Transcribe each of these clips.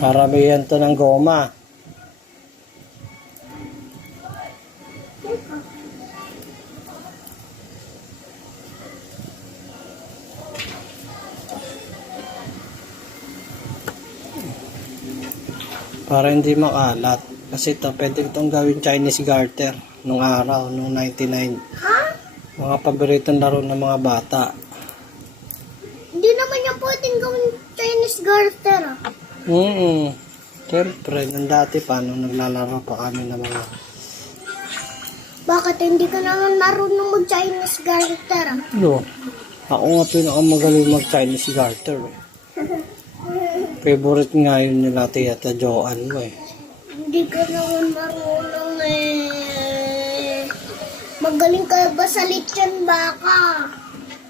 Paramihan to ng goma. Para hindi makalat. Kasi ito, pwede itong gawin Chinese garter nung araw, nung 99. Mga paboritong laro ng mga bata. Hindi naman yung pwedeng gawin Chinese garter. Siyempre, nang dati pa, nung naglalaro pa kami ng mga... Bakit hindi ka naman marunong mag-Chinese garter? No, ako nga pinakamagaling mag-Chinese garter. Favorite nga yun nila Tita Joanne mo eh. Hindi ka naman marunong eh. Magaling ka ba sa lechon baka?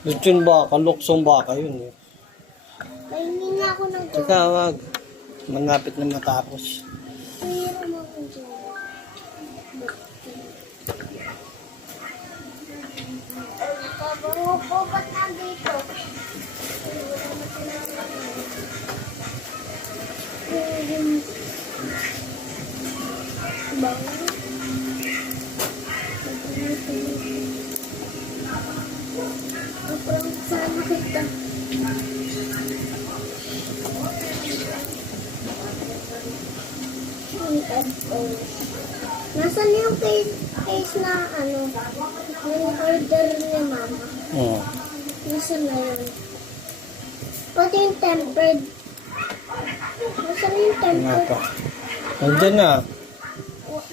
Lechon baka, luksong baka yun eh. Pahingi nga ako ng Tsaka wag, manapit na matapos. Mayroon ako dyan. Nakabango po ba't nandito? Bango. Parang sana kita. Nasaan yung case na ano, yung order ni mama? Nasaan na yun? Pati yung tempered. Nasaan yung Nga tempered? pa. Nandiyan na.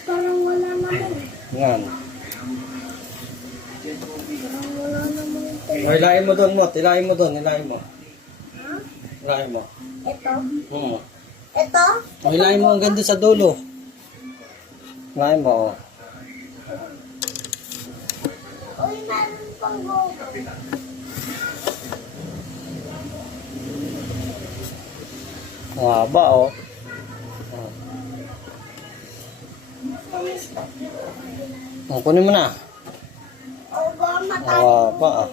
Parang wala naman. Yan. Parang wala naman yung O, tempered. ilahin mo doon mo. Ilahin mo doon. Ilahin mo. Ha? Ilahin mo. Ito? Hmm. Ito? O, ilahin mo hanggang doon sa dulo. Ilahin mo. Uy, meron pang gogo. Haba o. O, kunin mo na. O, ba, mataas. Haba ah.